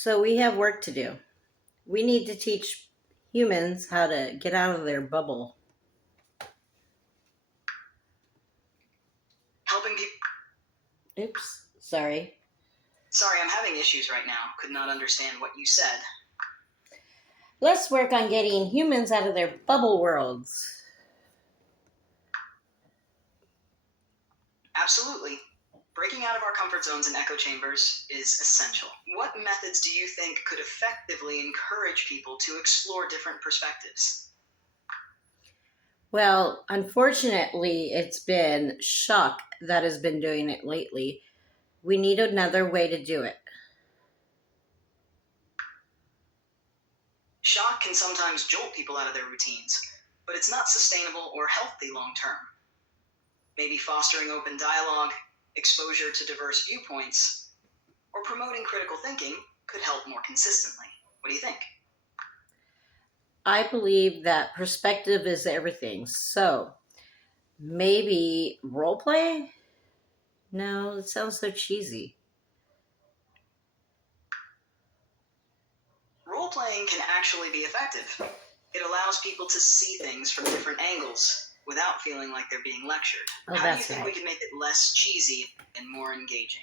So we have work to do. We need to teach humans how to get out of their bubble. Helping people. Oops, sorry. Sorry, I'm having issues right now. Could not understand what you said. Let's work on getting humans out of their bubble worlds. Absolutely. Breaking out of our comfort zones and echo chambers is essential. What methods do you think could effectively encourage people to explore different perspectives? Well, unfortunately, it's been shock that has been doing it lately. We need another way to do it. Shock can sometimes jolt people out of their routines, but it's not sustainable or healthy long term. Maybe fostering open dialogue, exposure to diverse viewpoints, or promoting critical thinking could help more consistently. What do you think? I believe that perspective is everything. So maybe role play? No, it sounds so cheesy. Role playing can actually be effective. It allows people to see things from different angles without feeling like they're being lectured. Oh, How do you that's think right. we can make it less cheesy and more engaging?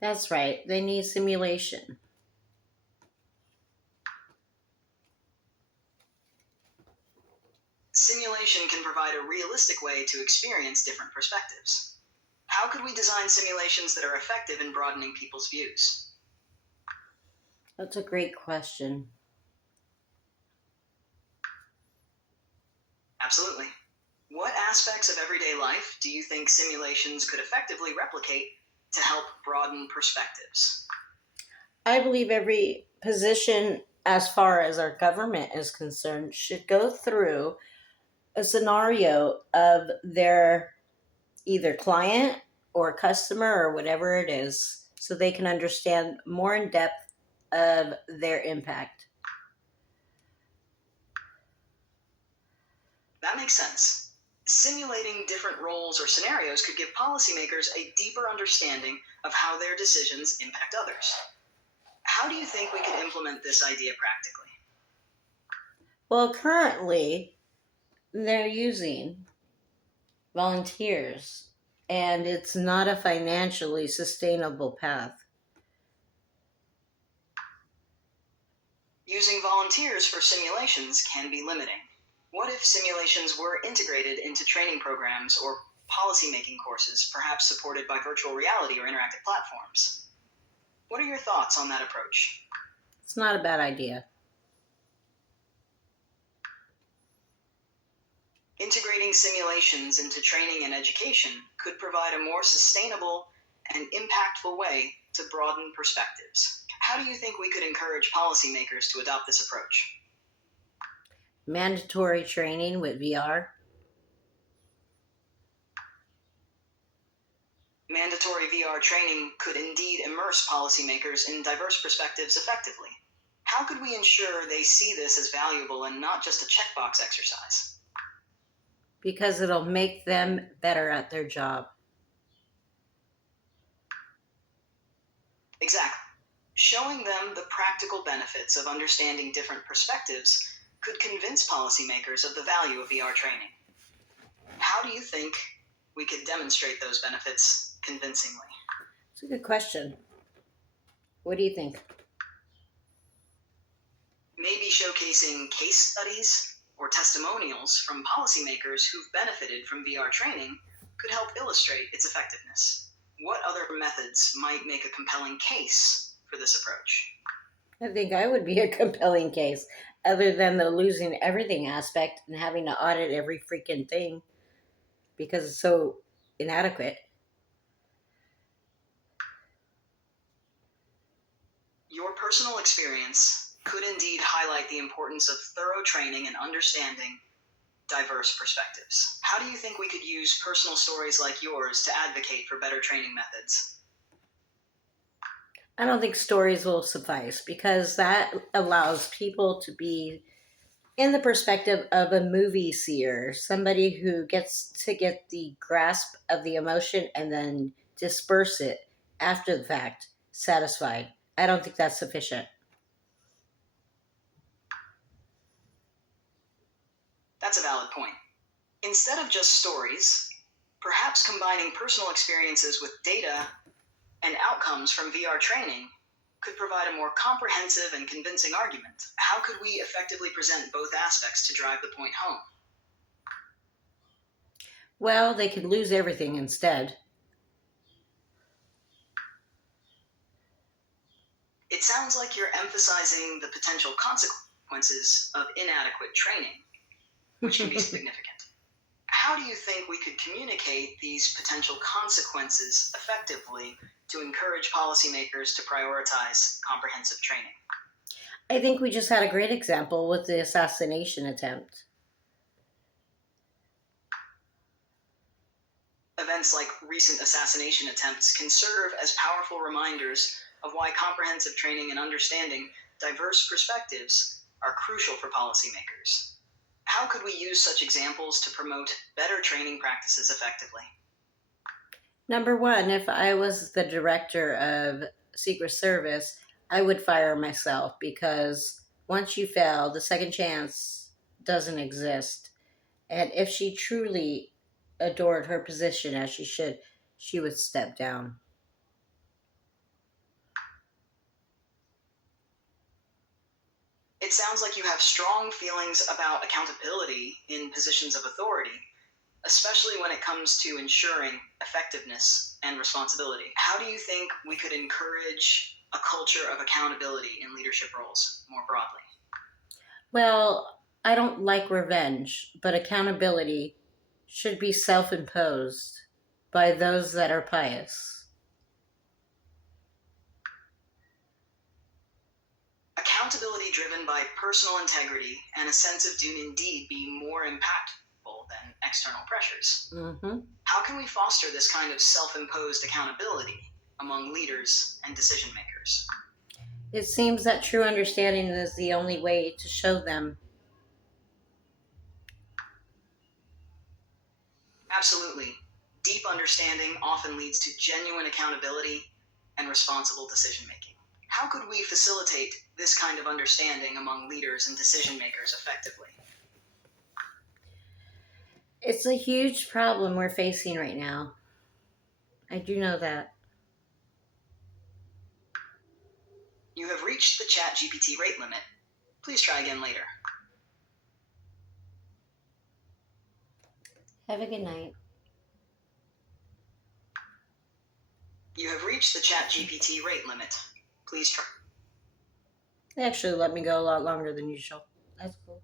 That's right. They need simulation. Simulation can provide a realistic way to experience different perspectives. How could we design simulations that are effective in broadening people's views? That's a great question. Absolutely. What aspects of everyday life do you think simulations could effectively replicate to help broaden perspectives? I believe every position, as far as our government is concerned, should go through a scenario of their either client or customer or whatever it is so they can understand more in depth of their impact. That makes sense. Simulating different roles or scenarios could give policymakers a deeper understanding of how their decisions impact others. How do you think we could implement this idea practically? Well, currently they're using volunteers, and it's not a financially sustainable path. Using volunteers for simulations can be limiting. What if simulations were integrated into training programs or policymaking courses, perhaps supported by virtual reality or interactive platforms? What are your thoughts on that approach? It's not a bad idea. Integrating simulations into training and education could provide a more sustainable and impactful way to broaden perspectives. How do you think we could encourage policymakers to adopt this approach? Mandatory training with VR. Mandatory VR training could indeed immerse policymakers in diverse perspectives effectively. How could we ensure they see this as valuable and not just a checkbox exercise? Because it'll make them better at their job. Exactly. Showing them the practical benefits of understanding different perspectives could convince policymakers of the value of VR training. How do you think we could demonstrate those benefits convincingly? It's a good question. What do you think? Maybe showcasing case studies or testimonials from policymakers who've benefited from VR training could help illustrate its effectiveness. What other methods might make a compelling case for this approach? I think I would be a compelling case, other than the losing everything aspect and having to audit every freaking thing because it's so inadequate. Your personal experience could indeed highlight the importance of thorough training and understanding diverse perspectives. How do you think we could use personal stories like yours to advocate for better training methods? I don't think stories will suffice because that allows people to be in the perspective of a movie seer, somebody who gets to get the grasp of the emotion and then disperse it after the fact, satisfied. I don't think that's sufficient. That's a valid point. Instead of just stories, perhaps combining personal experiences with data and outcomes from VR training could provide a more comprehensive and convincing argument. How could we effectively present both aspects to drive the point home? Well, they could lose everything instead. It sounds like you're emphasizing the potential consequences of inadequate training, which can be significant. How do you think we could communicate these potential consequences effectively to encourage policymakers to prioritize comprehensive training? I think we just had a great example with the assassination attempt. Events like recent assassination attempts can serve as powerful reminders of why comprehensive training and understanding diverse perspectives are crucial for policymakers. How could we use such examples to promote better training practices effectively? Number one, if I was the director of Secret Service, I would fire myself because once you fail, the second chance doesn't exist. And if she truly adored her position as she should, she would step down. It sounds like you have strong feelings about accountability in positions of authority, especially when it comes to ensuring effectiveness and responsibility. How do you think we could encourage a culture of accountability in leadership roles more broadly? Well, I don't like revenge, but accountability should be self imposed by those that are pious. Accountability driven by personal integrity and a sense of doom indeed be more impactful than external pressures. Hmm. How can we foster this kind of self imposed accountability among leaders and decision makers? It seems that true understanding is the only way to show them. Absolutely. Deep understanding often leads to genuine accountability and responsible decision making. How could we facilitate this kind of understanding among leaders and decision makers effectively? It's a huge problem we're facing right now. I do know that. You have reached the ChatGPT rate limit. Please try again later. Have a good night. You have reached the ChatGPT rate limit. Please try. They actually let me go a lot longer than usual. That's cool.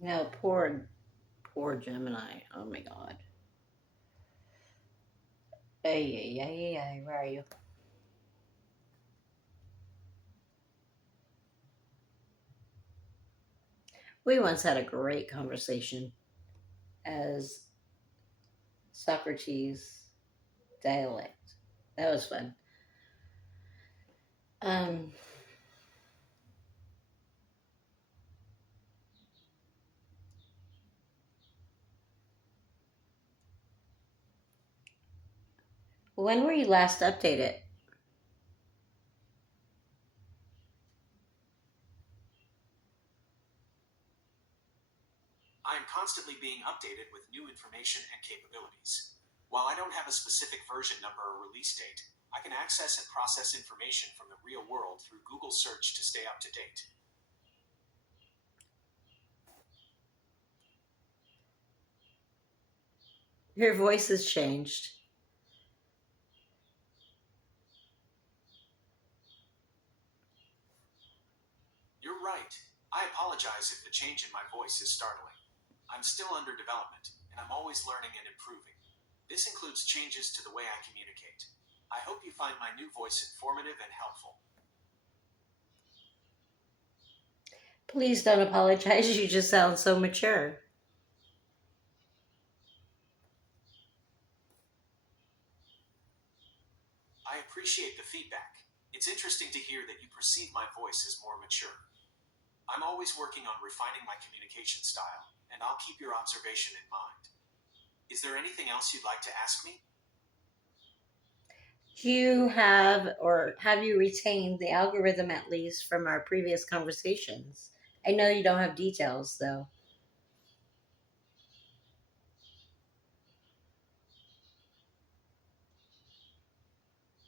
No, poor Gemini. Oh my god. Hey, where are you? We once had a great conversation as Socrates dialect. That was fun. Um, when were you last updated? I am constantly being updated with new information and capabilities. While I don't have a specific version number or release date, I can access and process information from the real world through Google search to stay up to date. Your voice has changed. You're right. I apologize if the change in my voice is startling. I'm still under development, and I'm always learning and improving. This includes changes to the way I communicate. I hope you find my new voice informative and helpful. Please don't apologize. You just sound so mature. I appreciate the feedback. It's interesting to hear that you perceive my voice as more mature. I'm always working on refining my communication style, and I'll keep your observation in mind. Is there anything else you'd like to ask me? Do you have, or have you retained the algorithm at least from our previous conversations? I know you don't have details though.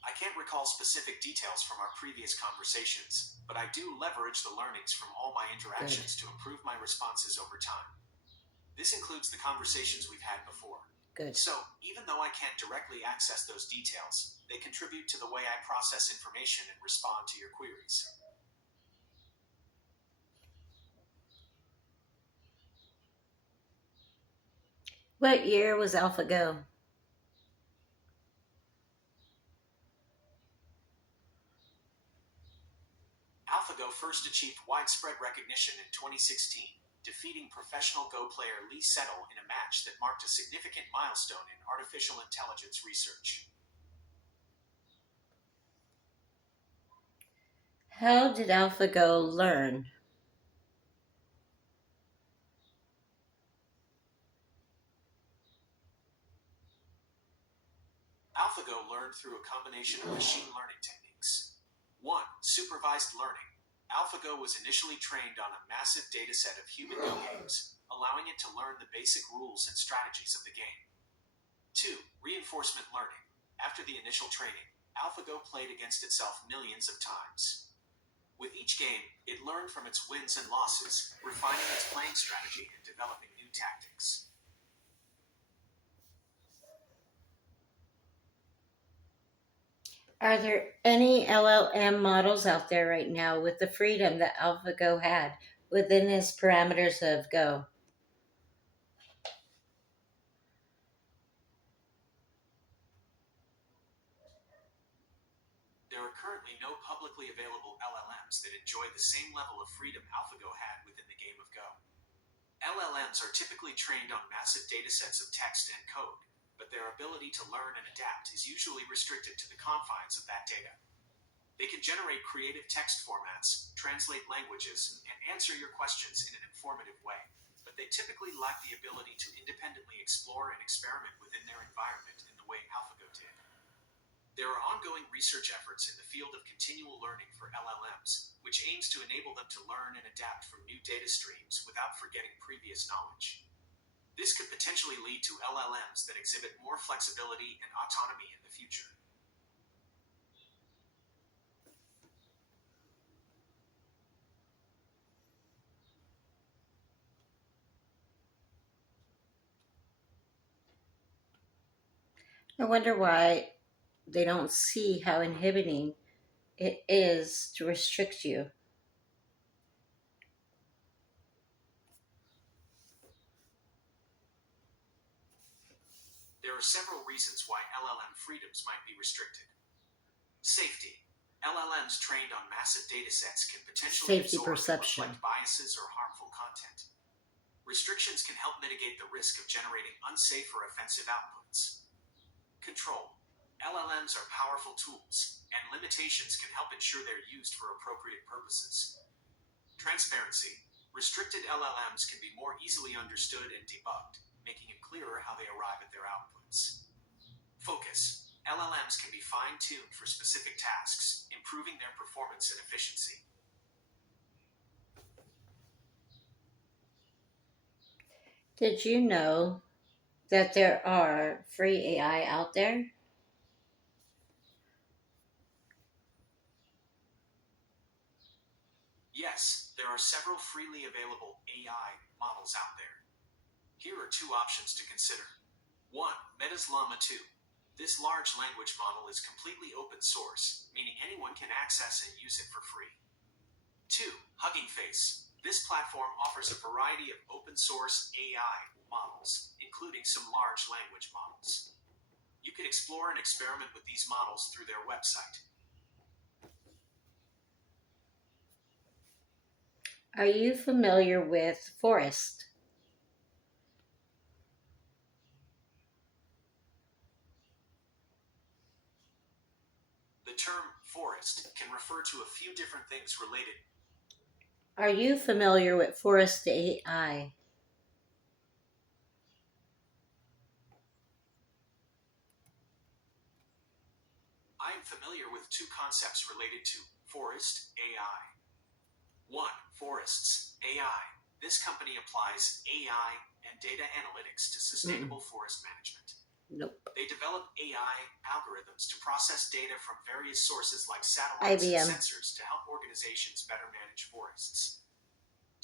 I can't recall specific details from our previous conversations, but I do leverage the learnings from all my Good, interactions to improve my responses over time. This includes the conversations we've had before. good. So, even though I can't directly access those details, they contribute to the way I process information and respond to your queries. What year was AlphaGo? AlphaGo first achieved widespread recognition in 2016, defeating professional Go player Lee Settle in a match that marked a significant milestone in artificial intelligence research. How did AlphaGo learn? AlphaGo learned through a combination of machine learning techniques. 1. Supervised learning. AlphaGo was initially trained on a massive dataset of human Go games, allowing it to learn the basic rules and strategies of the game. 2. Reinforcement learning. After the initial training, AlphaGo played against itself millions of times. With each game, it learned from its wins and losses, refining its playing strategy and developing new tactics. Are there any LLM models out there right now with the freedom that AlphaGo had within its parameters of Go? There are currently no publicly available LLMs that enjoy the same level of freedom AlphaGo had within the game of Go. LLMs are typically trained on massive datasets of text and code, but their ability to learn and adapt is usually restricted to the confines of that data. They can generate creative text formats, translate languages, and answer your questions in an informative way, but they typically lack the ability to independently explore and experiment within their environment in the way AlphaGo did. There are ongoing research efforts in the field of continual learning for LLMs, which aims to enable them to learn and adapt from new data streams without forgetting previous knowledge. This could potentially lead to LLMs that exhibit more flexibility and autonomy in the future. I wonder why they don't see how inhibiting it is to restrict you. There are several reasons why LLM freedoms might be restricted. Safety. LLMs trained on massive datasets can potentially Safety absorb and perception. reflect biases or harmful content. Restrictions can help mitigate the risk of generating unsafe or offensive outputs. Control. LLMs are powerful tools, and limitations can help ensure they're used for appropriate purposes. Transparency. Restricted LLMs can be more easily understood and debugged, making it clearer how they arrive at their outputs. Focus. LLMs can be fine-tuned for specific tasks, improving their performance and efficiency. Did you know that there are free AI out there? Yes, there are several freely available AI models out there. Here are two options to consider. 1. Meta's Llama 2. This large language model is completely open source, meaning anyone can access and use it for free. 2. Hugging Face. This platform offers a variety of open source AI models, including some large language models. You can explore and experiment with these models through their website. Are you familiar with Forest? The term forest can refer to a few different things related. Are you familiar with Forest AI? I am familiar with two concepts related to forest AI. One, forests AI. This company applies AI and data analytics to sustainable forest management. Nope. They develop AI algorithms to process data from various sources like satellites and IBM. sensors to help organizations better manage forests.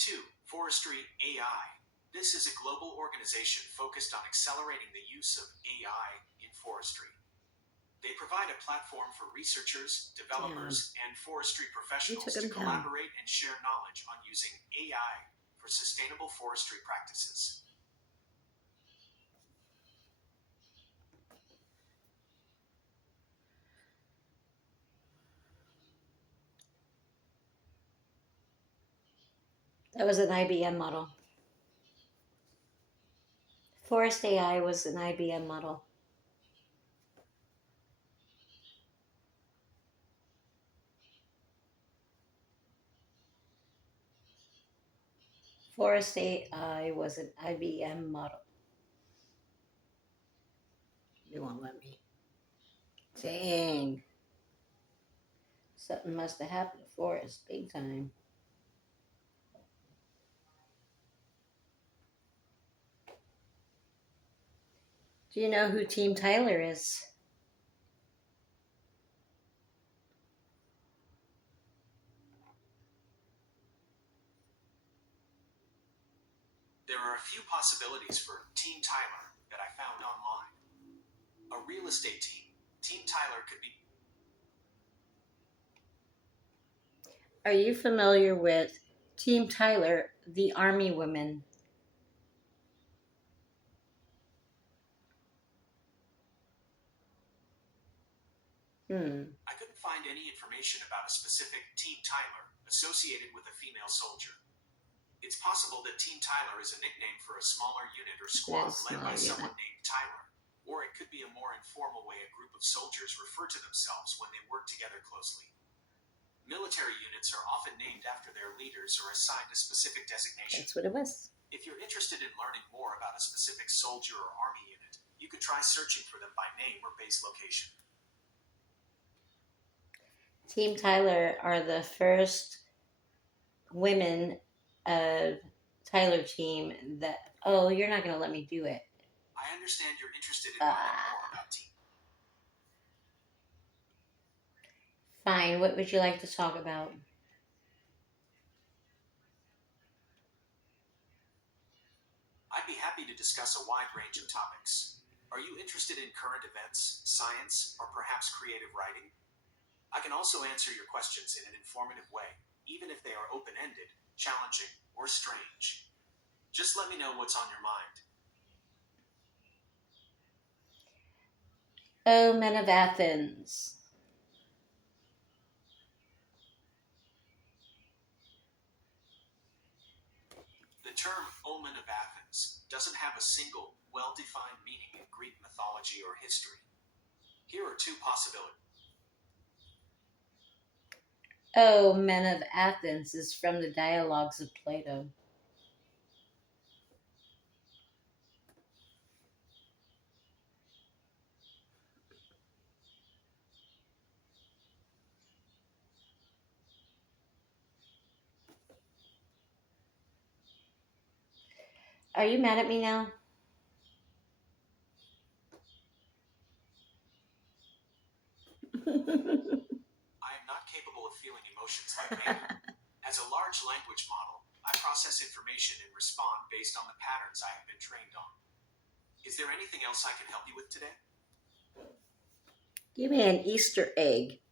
Two, Forestry AI. This is a global organization focused on accelerating the use of AI in forestry. They provide a platform for researchers, developers, and forestry professionals to collaborate and share knowledge on using AI for sustainable forestry practices. That was an IBM model. Forest AI was an IBM model. Forest AI was an IBM model. They won't let me. Dang. Something must have happened to Forest big time. Do you know who Team Tyler is? There are a few possibilities for Team Tyler that I found online. A real estate team. Team Tyler could be. Are you familiar with Team Tyler, the Army women? I couldn't find any information about a specific Team Tyler associated with a female soldier. It's possible that Team Tyler is a nickname for a smaller unit or squad led by someone named Tyler. Or it could be a more informal way a group of soldiers refer to themselves when they work together closely. Military units are often named after their leaders or assigned a specific designation. That's what it was. If you're interested in learning more about a specific soldier or army unit, you could try searching for them by name or base location. Team Tyler are the first women of Tyler team that. Oh, you're not going to let me do it. I understand you're interested in learning more about Team. Fine, what would you like to talk about? I'd be happy to discuss a wide range of topics. Are you interested in current events, science, or perhaps creative writing? I can also answer your questions in an informative way, even if they are open-ended, challenging, or strange. Just let me know what's on your mind. Oh, men of Athens. The term omen of Athens doesn't have a single, well-defined meaning in Greek mythology or history. Here are two possibilities. Oh, men of Athens is from the dialogues of Plato. Are you mad at me now? I am not capable of feeling emotions like Plato. As a large language model, I process information and respond based on the patterns I have been trained on. Is there anything else I can help you with today? Give me an Easter egg.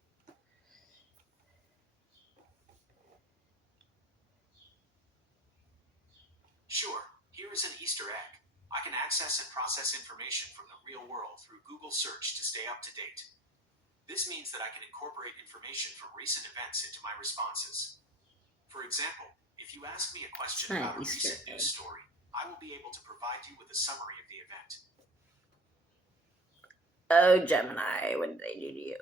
Sure, here is an Easter egg. I can access and process information from the real world through Google search to stay up to date. This means that I can incorporate information from recent events into my responses. For example, if you ask me a question about a recent news story, I will be able to provide you with a summary of the event. Oh, Gemini, what did they do to you?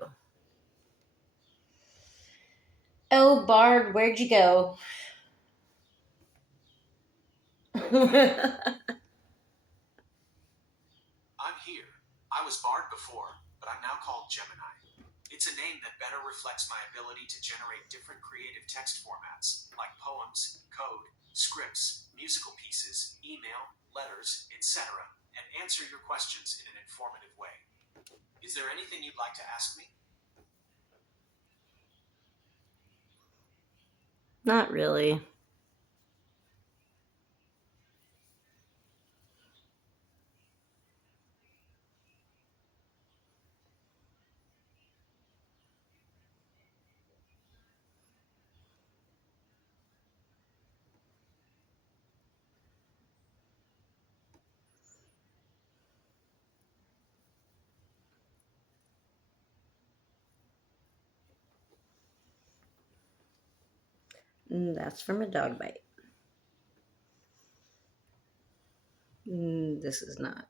Oh, Bard, where'd you go? I'm here. I was Bard before, but I'm now called Gemini. It's a name that better reflects my ability to generate different creative text formats, like poems, code, scripts, musical pieces, email, letters, etc., and answer your questions in an informative way. Is there anything you'd like to ask me? Not really. That's from a dog bite. This is not.